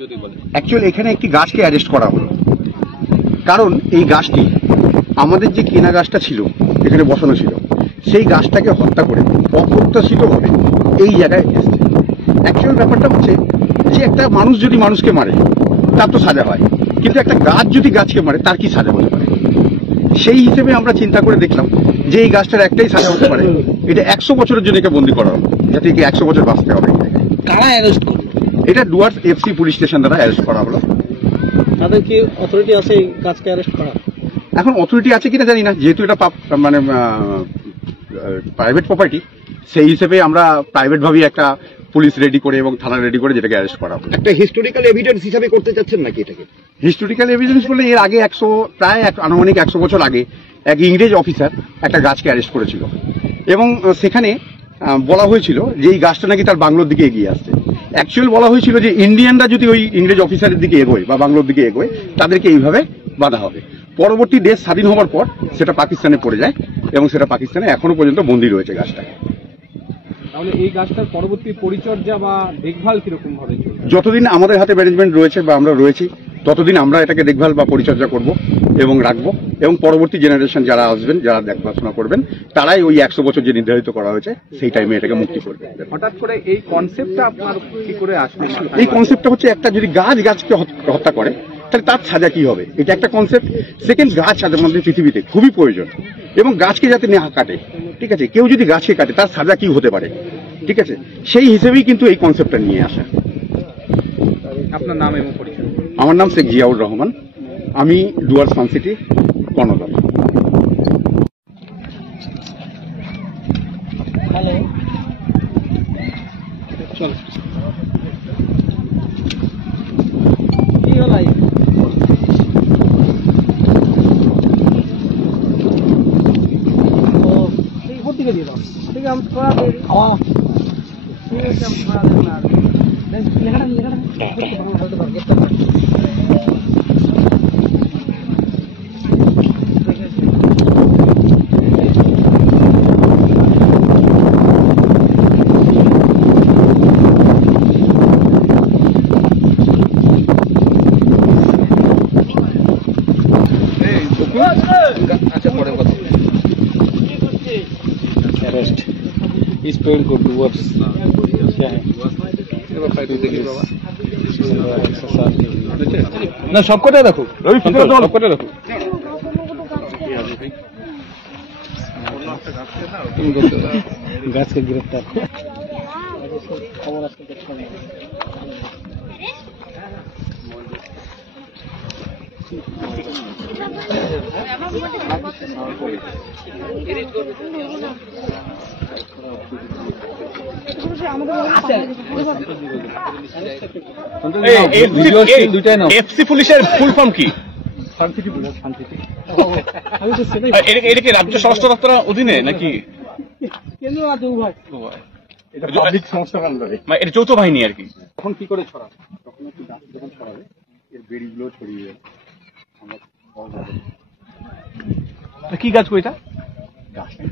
যদি বলেন অ্যাকচুয়ালি এখানে একটি গাছকে অ্যারেস্ট করা হলো, কারণ এই গাছটি আমাদের যে কেনা গাছটা ছিল এখানে বসানো ছিল, সেই গাছটাকে হত্যা করে অপ্রত্যাশিতভাবে এই জায়গায় এসছে। অ্যাকচুয়াল ব্যাপারটা হচ্ছে যে একটা মানুষ যদি মানুষকে মারে তার তো সাজা হয়, কিন্তু একটা গাছ যদি গাছকে মারে তার কি সাজা হতে পারে? সেই হিসেবে আমরা চিন্তা করে দেখলাম যে এই গাছটার একটাই সাজা হতে পারে, এটা 100 বছরের জন্য একে বন্দি করা হবে, যাতে একে 100 বছর বাঁচতে হবে। কারা অ্যারেস্ট করলো? এটা ডুয়ার্স এফসি পুলিশ স্টেশন দ্বারা অ্যারেস্ট করা হলো। তাদের কি অথরিটি আছে এই গাছকে অ্যারেস্ট করা? এখন অথরিটি আছে কিনা জানি না, যেহেতু এটা মানে প্রাইভেট প্রপার্টি, সেই হিসেবে আমরা প্রাইভেট ভাবেই একটা পুলিশ রেডি করে এবং থানা রেডি করে যেটাকে অ্যারেস্ট করা হবে। একটা হিস্টোরিক্যাল এভিডেন্স হিসাবে করতে চাচ্ছেন নাকি এটাকে? হিস্টোরিক্যাল এভিডেন্স বলে এর আগে প্রায় আনুমানিক 100 বছর আগে এক ইংরেজ অফিসার একটা গাছকে অ্যারেস্ট করেছিল, এবং সেখানে বলা হয়েছিল যে এই গাছটা নাকি তার বাংলোর দিকে এগিয়ে আসছে। অ্যাকচুয়াল বলা হয়েছিল যে ইন্ডিয়ানরা যদি ওই ইংরেজ অফিসারের দিকে এগোয় বা বাংলোর দিকে এগোয় তাদেরকে এইভাবে বাধা হবে। পরবর্তী দেশ স্বাধীন হওয়ার পর সেটা পাকিস্তানে পড়ে যায় এবং সেটা পাকিস্তানে এখনো পর্যন্ত বন্দী রয়েছে গাছটা। তাহলে এই গাছটার পরবর্তী পরিচর্যা বা দেখভাল কিরকম ভাবে চলবে? যতদিন আমাদের হাতে ম্যানেজমেন্ট রয়েছে বা আমরা রয়েছি ততদিন আমরা এটাকে দেখভাল বা পরিচর্যা করব এবং রাখবো, এবং পরবর্তী জেনারেশন যারা আসবেন, যারা দেখাশোনা করবেন, তারাই ওই 100 বছর যে নির্ধারিত করা হয়েছে সেই টাইমে এটাকে মুক্তি করবে। হঠাৎ করে এই কনসেপ্টটা আপনার কি করে আসবে? এই কনসেপ্টটা হচ্ছে একটা যদি গাছকে হত্যা করে তাহলে তার সাজা কি হবে, এটা একটা কনসেপ্ট। সেকেন্ড, গাছ আমাদের পৃথিবীতে খুবই প্রয়োজন, এবং গাছকে যাতে না কাটে, ঠিক আছে, কেউ যদি গাছকে কাটে তার সাজা কি হতে পারে, ঠিক আছে, সেই হিসেবেই কিন্তু এই কনসেপ্টটা নিয়ে আসা। আপনার নাম এবং পরিচয়? আমার নাম শেখ জিয়াউর রহমান, আমি ডুয়ার্স সানসিটি কর্ণধার। হ্যালো, চল কি হলো? দিকে দিয়ে দাও, ঠিক আছে, আমি থোড়া দেরি খাওয়া, ঠিক আছে, আমি থোড়া দেরি না আচ্ছা, পরে কথা अरेस्ट इस पेड़ को डुवर्स क्या है ना, सबकोटा देखो, सबकोटा देखो। गाछ के गिरफ्तार खबर আসছে এফসি পুলিশের ফুল ফর্ম কি? এটা কি রাজ্য স্বরাষ্ট্র দপ্তরের অধীনে নাকি এটা যৌথ বাহিনী আর কি? তখন কি করে ছড়াবে, তখন একটু গাছ যখন ছড়াবে এর বেড়িগুলো ছড়িয়ে যাবে। আমরা কি গাছ কইটা? গাছটা